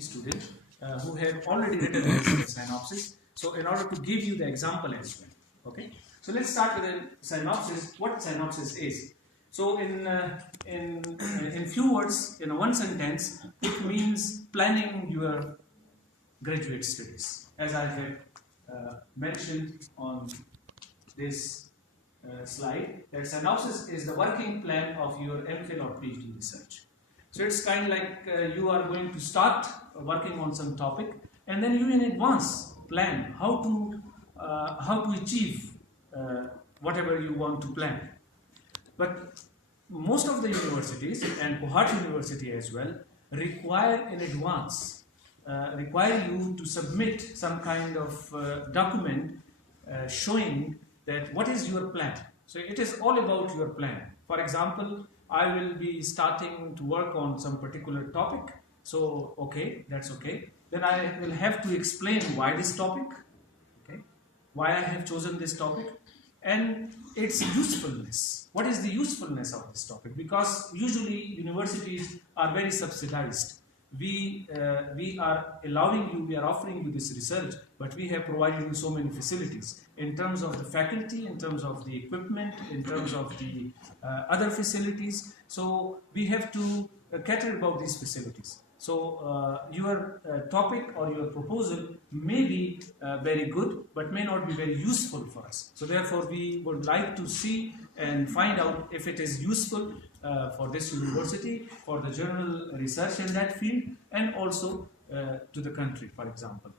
student who have already written this synopsis. So in order to give you the example as well, okay. So let's start with a synopsis. What synopsis is? So in few words, in one sentence, it means planning your graduate studies, as I have mentioned on this slide. That synopsis is the working plan of your MPhil or PhD research. So it's kind of like you are going to start working on some topic, and then you in advance plan how to achieve whatever you want to plan. But most of the universities, and Kohat University as well, require in advance, require you to submit some kind of document showing that what is your plan. So it is all about your plan. For example, I will be starting to work on some particular topic. So, okay, that's okay. Then I will have to explain why this topic, okay, why I have chosen this topic, and its usefulness. What is the usefulness of this topic? Because usually universities are very subsidized. We are allowing you, we are offering you this research, but we have provided you so many facilities in terms of the faculty, in terms of the equipment, in terms of the other facilities. So we have to cater about these facilities. So your topic or your proposal may be very good, but may not be very useful for us. So therefore we would like to see and find out if it is useful for this university, for the general research in that field, and also to the country, for example.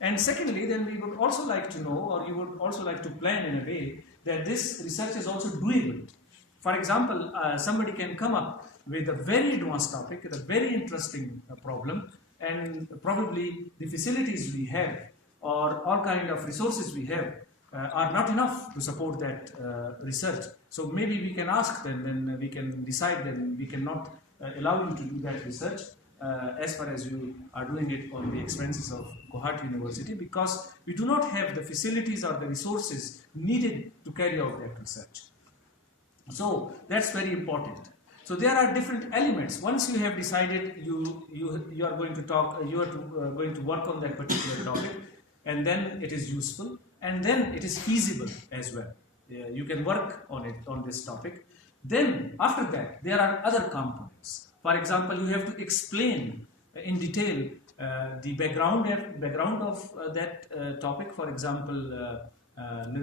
And secondly, then we would also like to know, or you would also like to plan in a way that this research is also doable. For example, somebody can come up with a very advanced topic, a very interesting problem, and probably the facilities we have or all kind of resources we have are not enough to support that research. So maybe we can ask them, then we can decide that we cannot allow you to do that research as far as you are doing it on the expenses of Kohat University, because we do not have the facilities or the resources needed to carry out that research. So that's very important. So there are different elements. Once you have decided you are going to talk, you are going to work on that particular topic, and then it is useful, and then it is feasible as well. You can work on it, on this topic. Then after that, there are other components. For example, you have to explain in detail the background of that topic. For example,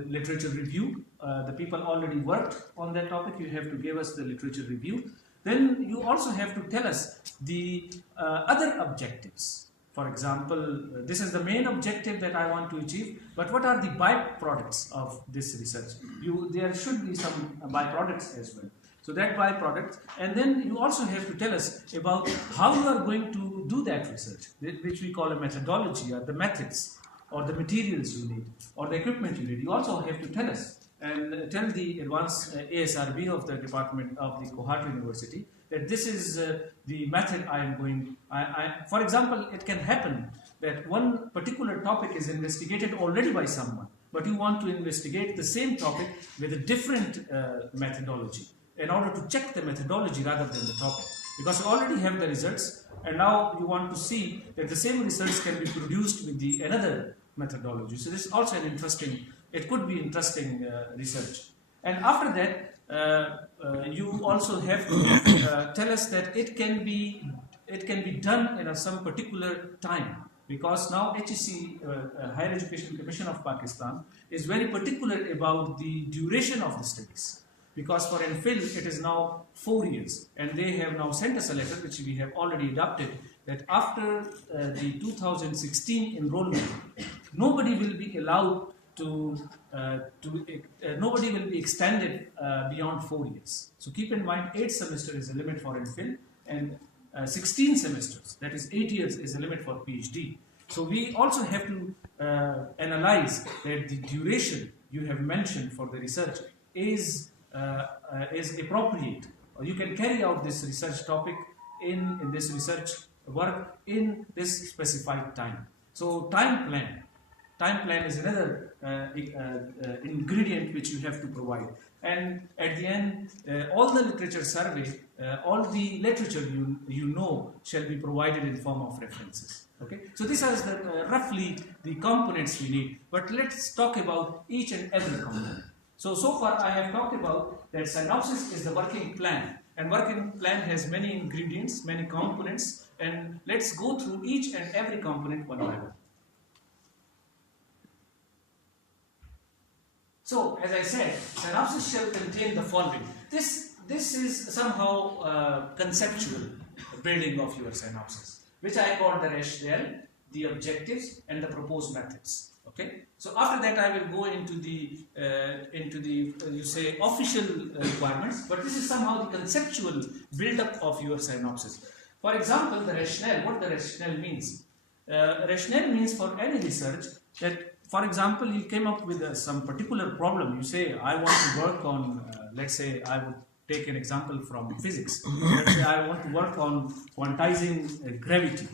literature review. The people already worked on that topic. You have to give us the literature review. Then you also have to tell us the other objectives. For example, this is the main objective that I want to achieve, but what are the byproducts of this research? There should be some byproducts as well. So that byproduct, and then you also have to tell us about how you are going to do that research, which we call a methodology, or the methods, or the materials you need, or the equipment you need. You also have to tell us and tell the advanced ASRB of the department of the Kohat University that this is the method I am going. For example, it can happen that one particular topic is investigated already by someone, but you want to investigate the same topic with a different methodology in order to check the methodology rather than the topic. Because you already have the results, and now you want to see that the same research can be produced with another methodology. So this is also an interesting, it could be interesting research. And after that, you also have to tell us that it can be done in some particular time. Because now HEC, Higher Education Commission of Pakistan, is very particular about the duration of the studies. Because for MPhil, it is now 4 years, and they have now sent us a letter, which we have already adopted, that after the 2016 enrollment, nobody will be allowed nobody will be extended beyond 4 years. So keep in mind, 8 semesters is the limit for MPhil, and 16 semesters, that is 8 years, is the limit for PhD. So we also have to analyze that the duration you have mentioned for the research is appropriate, or you can carry out this research topic in this research work in this specified time. So time plan is another ingredient which you have to provide. And at the end, all the literature survey all the literature you know shall be provided in form of references. Okay, so these are roughly the components we need. But let's talk about each and every component. So far I have talked about that synopsis is the working plan, and working plan has many ingredients, many components, and let's go through each and every component one by one. So, as I said, synopsis shall contain the following. This is somehow conceptual building of your synopsis, which I call the rationale, the objectives, and the proposed methods. Okay. So after that, I will go into the you say official requirements, but this is somehow the conceptual build-up of your synopsis. For example, the rationale. What the rationale means? Rationale means for any research that, for example, you came up with some particular problem. You say, I want to work on, let's say, I would take an example from physics. Let's say I want to work on quantizing gravity.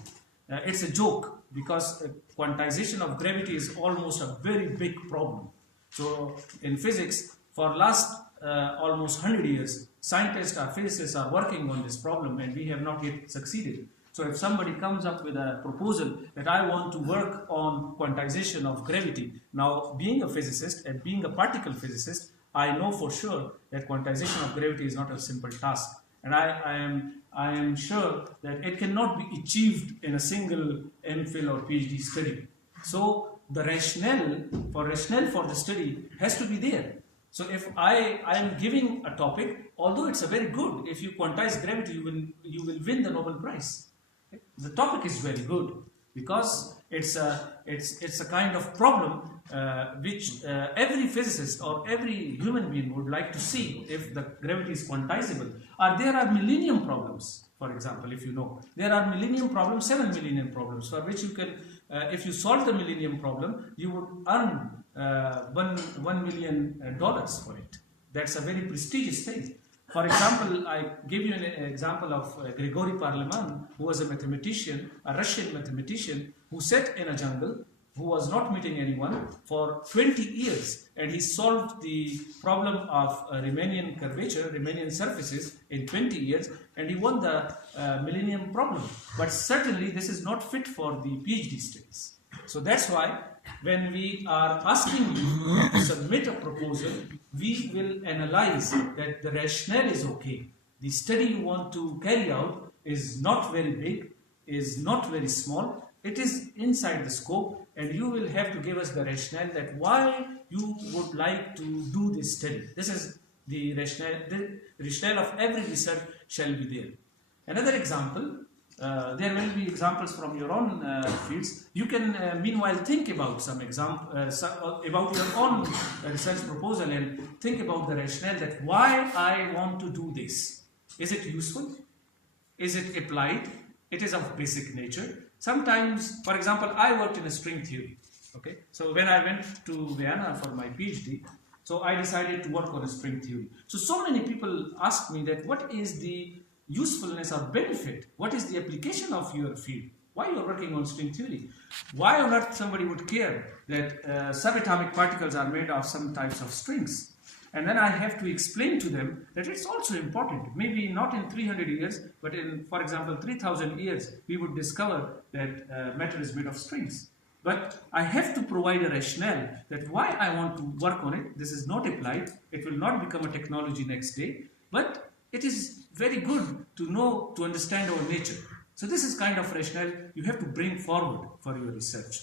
It's a joke because quantization of gravity is almost a very big problem. So in physics, for last almost 100 years, scientists or physicists are working on this problem and we have not yet succeeded. So if somebody comes up with a proposal that I want to work on quantization of gravity, now being a physicist and being a particle physicist, I know for sure that quantization of gravity is not a simple task. And I am sure that it cannot be achieved in a single MPhil or PhD study. So the rationale for the study has to be there. So if I am giving a topic, although it's a very good, if you quantize gravity, you will win the Nobel Prize. The topic is very good because it's a kind of problem which every physicist or every human being would like to see if the gravity is quantizable. Or there are millennium problems, for example, if you know. There are millennium problems, 7 millennium problems, for which you can, if you solve the millennium problem, you would earn $1 million for it. That's a very prestigious thing. For example, I give you an example of Grigory Parleman, who was a mathematician, a Russian mathematician, who sat in a jungle, who was not meeting anyone for 20 years, and he solved the problem of Riemannian curvature, Riemannian surfaces in 20 years, and he won the millennium problem. But certainly this is not fit for the PhD studies. So that's why when we are asking you to submit a proposal, we will analyze that the rationale is okay. The study you want to carry out is not very big, is not very small. It is inside the scope, and you will have to give us the rationale that why you would like to do this study. This is the rationale. The rationale of every research shall be there. Another example. There will be examples from your own fields. You can meanwhile think about some example about your own research proposal and think about the rationale that why I want to do this. Is it useful? Is it applied? It is of basic nature. Sometimes, for example, I worked in a string theory. Okay, so when I went to Vienna for my PhD, so I decided to work on a string theory. So many people ask me that what is the usefulness or benefit? What is the application of your field? Why you are working on string theory? Why on earth somebody would care that subatomic particles are made of some types of strings? And then I have to explain to them that it's also important. Maybe not in 300 years, but in, for example, 3,000 years, we would discover that matter is made of strings. But I have to provide a rationale that why I want to work on it. This is not applied. It will not become a technology next day. But it is very good to know, to understand our nature. So this is kind of rationale you have to bring forward for your research.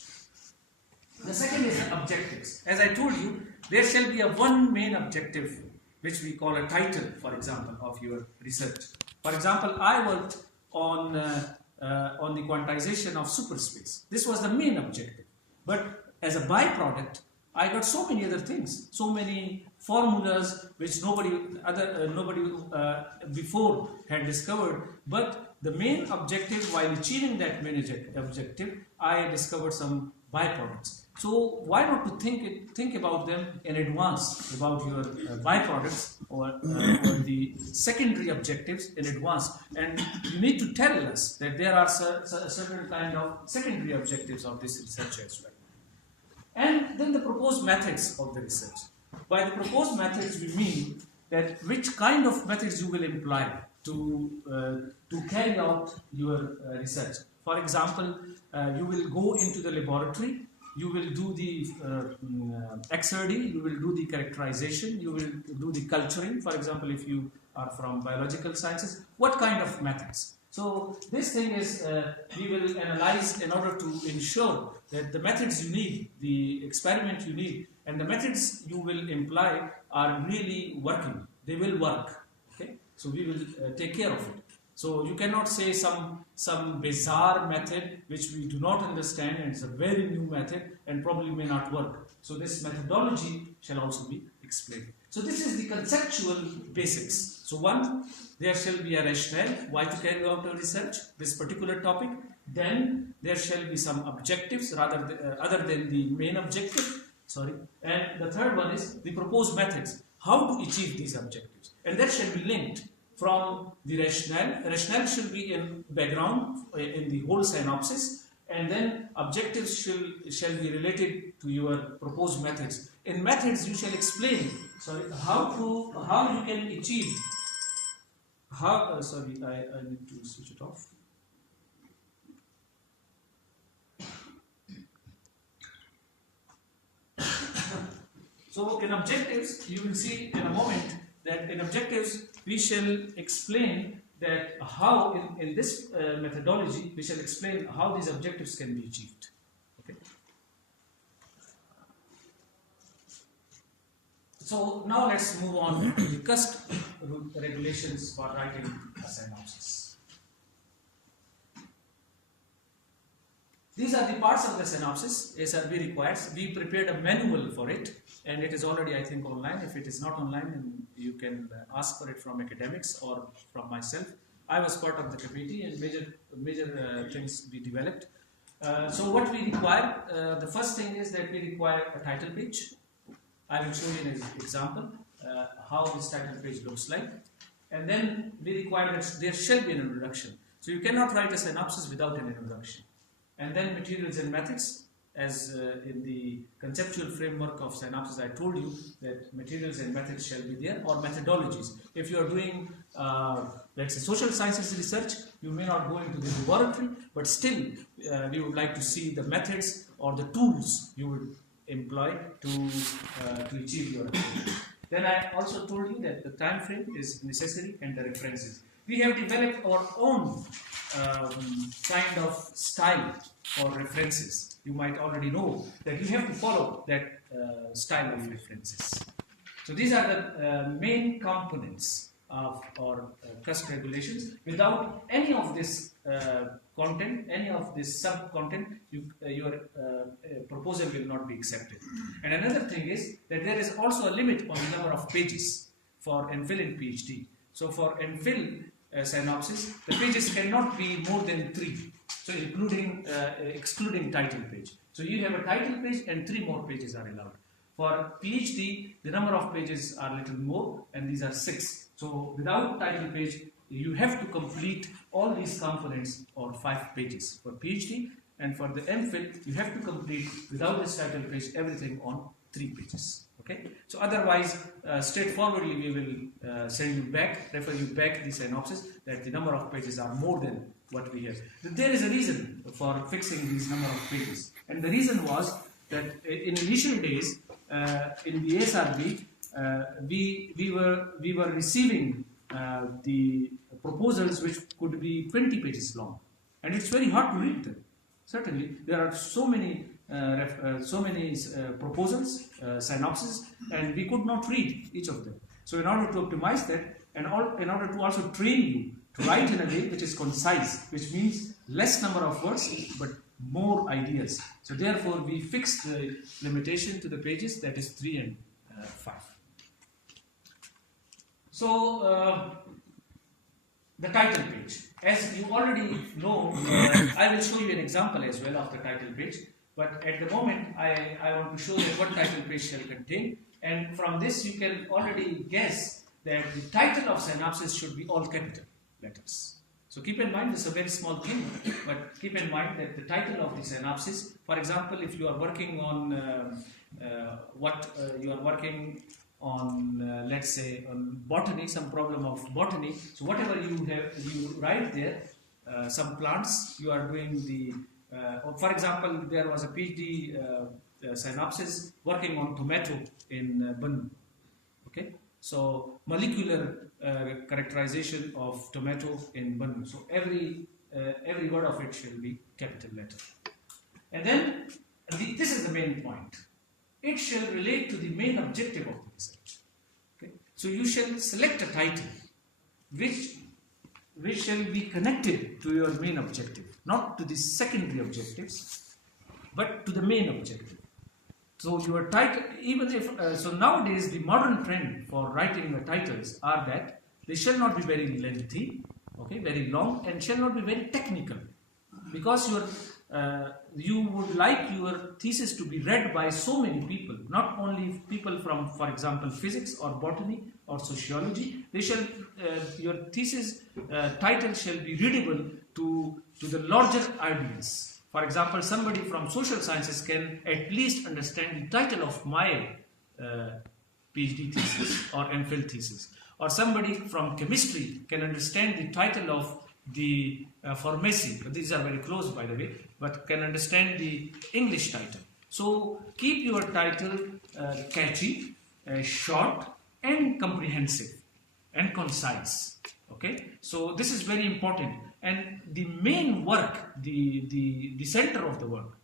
The second is the objectives. As I told you, there shall be one main objective, which we call a title, for example, of your research. For example, I worked on the quantization of superspace. This was the main objective. But as a byproduct, I got so many other things, so many formulas which nobody before had discovered. But the main objective, while achieving that main objective, I discovered some byproducts. So why not to think about them in advance, about your byproducts or the secondary objectives in advance, and you need to tell us that there are certain kind of secondary objectives of this research as well. And then the proposed methods of the research. By the proposed methods, we mean that which kind of methods you will employ. to carry out your research. For example, you will go into the laboratory, you will do the XRD, you will do the characterization, you will do the culturing. For example, if you are from biological sciences, what kind of methods? So this thing is, we will analyze in order to ensure that the methods you need, the experiment you need, and the methods you will employ are really working. They will work. Okay, so we will take care of it. So you cannot say some bizarre method which we do not understand and it's a very new method and probably may not work. So this methodology shall also be explained. So this is the conceptual basics. So one, there shall be a rationale, why to carry out a research, this particular topic. Then there shall be some objectives other than the main objective. Sorry. And the third one is the proposed methods, how to achieve these objectives. And that shall be linked from the rationale. Rationale should be in background in the whole synopsis, and then objectives shall be related to your proposed methods. In methods, you shall explain how you can achieve. I need to switch it off. So in objectives, you will see in a moment that in objectives we shall explain that how in this methodology we shall explain how these objectives can be achieved. Okay. So now let's move on to the cusp regulations for writing a synopsis. These are the parts of the synopsis SRB requires. We prepared a manual for it, and it is already, I think, online. If it is not online, then you can ask for it from academics or from myself. I was part of the committee, and major things we developed. So what we require, the first thing is that we require a title page. I will show you an example how this title page looks like. And then we require that there shall be an introduction. So you cannot write a synopsis without an introduction. And then materials and methods, as in the conceptual framework of synopsis, I told you that materials and methods shall be there, or methodologies. If you are doing, let's say, social sciences research, you may not go into the laboratory, but still we would like to see the methods or the tools you would employ to achieve your objective. Then I also told you that the time frame is necessary and the references. We have developed our own kind of style for references. You might already know that you have to follow that style of references. So these are the main components of our cusp regulations. Without any of this content, any of this sub-content, your proposal will not be accepted. And another thing is that there is also a limit on the number of pages for MPhil and PhD. So for MPhil synopsis, the pages cannot be more than 3. So including excluding title page. So you have a title page and 3 more pages are allowed. For PhD, the number of pages are little more, and these are 6. So without title page, you have to complete all these components on 5 pages for PhD, and for the MPhil, you have to complete without this title page everything on 3 pages. Okay. So otherwise, straightforwardly, we will send you back, refer you back the synopsis that the number of pages are more than what we have. There is a reason for fixing these number of pages, and the reason was that in initial days in the SRB, we were receiving the proposals which could be 20 pages long, and it's very hard to read them. Certainly, there are so many proposals, synopses, and we could not read each of them. So in order to optimize that, and in order to also train you to write in a way which is concise, which means less number of words but more ideas. So therefore we fixed the limitation to the pages, that is 3 and 5. So the title page, as you already know, I will show you an example as well of the title page, but at the moment I want to show you what title page shall contain, and from this you can already guess that the title of synopsis should be all capital letters. So keep in mind, this is a very small thing, but keep in mind that the title of the synopsis, for example, if you are working on let's say on botany, some problem of botany. So whatever you write there, some plants you are doing the. For example, there was a PhD synopsis working on tomato in Bun. Okay, so molecular characterization of tomato in Bun. So every word of it shall be capital letter. And then this is the main point. It shall relate to the main objective of the research. Okay? So you shall select a title which shall be connected to your main objective, not to the secondary objectives, but to the main objective. So your title, even if, so nowadays the modern trend for writing the titles are that they shall not be very lengthy, okay, very long, and shall not be very technical, because you would like your thesis to be read by so many people, not only people from, for example, physics or botany or sociology. They shall, your thesis title shall be readable to the larger audience. For example, somebody from social sciences can at least understand the title of my PhD thesis or MPhil thesis. Or somebody from chemistry can understand the title of the pharmacy. These are very close, by the way, but can understand the English title. So keep your title catchy, short, and comprehensive, and concise. Okay, so this is very important. And the main work, the center of the work,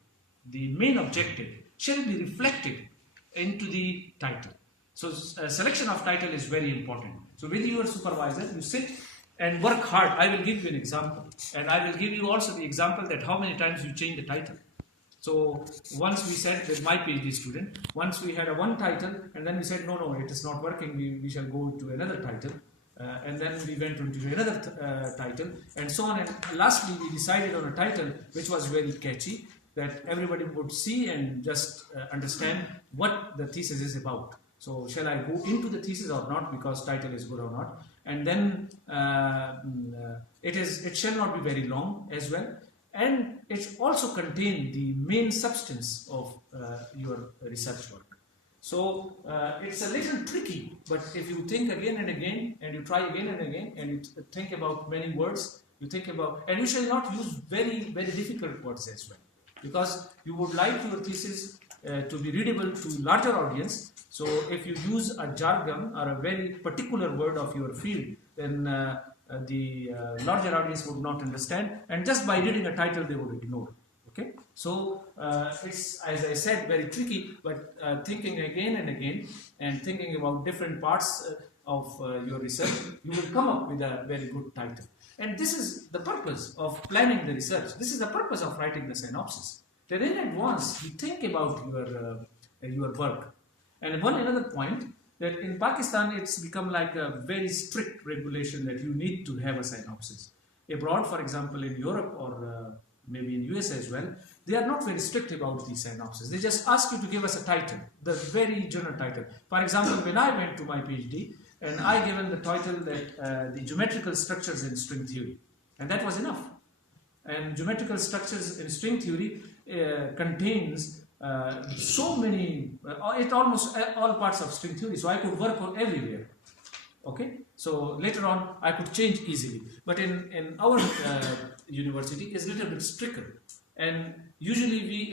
the main objective shall be reflected into the title. So selection of title is very important. So with your supervisor, you sit and work hard. I will give you an example, and I will give you also the example that how many times you change the title. So once we said with my PhD student, once we had one title, and then we said no, it is not working, we shall go to another title. And then we went into another title, and so on. And lastly, we decided on a title which was very catchy, that everybody would see and just understand what the thesis is about. So shall I go into the thesis or not, because title is good or not? And then it shall not be very long as well, and it also contain the main substance of your research work. So it's a little tricky, but if you think again and again, and you try again and again, and you think about many words, you think about, and you shall not use very, very difficult words as well, because you would like your thesis to be readable to larger audience. So if you use a jargon or a very particular word of your field, then the larger audience would not understand, and just by reading a title they would ignore. Okay, so it's, as I said, very tricky, but thinking again and again and thinking about different parts of your research, you will come up with a very good title. And this is the purpose of planning the research. This is the purpose of writing the synopsis. That in advance you think about your work. And one another point, that in Pakistan it's become like a very strict regulation that you need to have a synopsis. Abroad, for example, in Europe or maybe in US as well, they are not very strict about these synopses. They just ask you to give us a title, the very general title. For example, when I went to my PhD, and I given the title that the geometrical structures in string theory, and that was enough. And geometrical structures in string theory contains so many, it almost all parts of string theory, so I could work on everywhere. Okay, so later on I could change easily, but in our university is a little bit stricter, and usually we